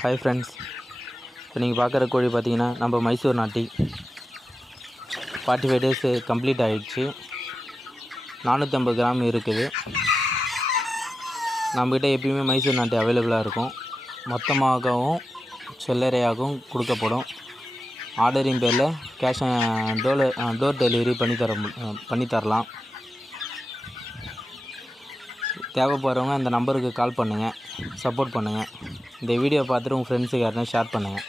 Hi friends, இப்போ நீங்கள் பார்க்குற கோழி பார்த்தீங்கன்னா நம்ம மைசூர் நாட்டி 45 டேஸ் கம்ப்ளீட் ஆகிடுச்சு. 450 கிராம் இருக்குது. நம்மக்கிட்ட எப்பயுமே மைசூர் நாட்டி அவைலபிளாக இருக்கும். மொத்தமாகவும் சில்லறையாகவும் கொடுக்கப்படும். ஆர்டரின் பேரில் கேஷ் டோர் டெலிவரி பண்ணித்தரலாம். தேவைப்படுறவங்க அந்த நம்பருக்கு கால் பண்ணுங்கள், சப்போர்ட் பண்ணுங்கள். இந்த வீடியோ பார்த்துட்டு உங்கள் ஃப்ரெண்ட்ஸுக்கு யாருன்னா ஷேர் பண்ணுங்கள்.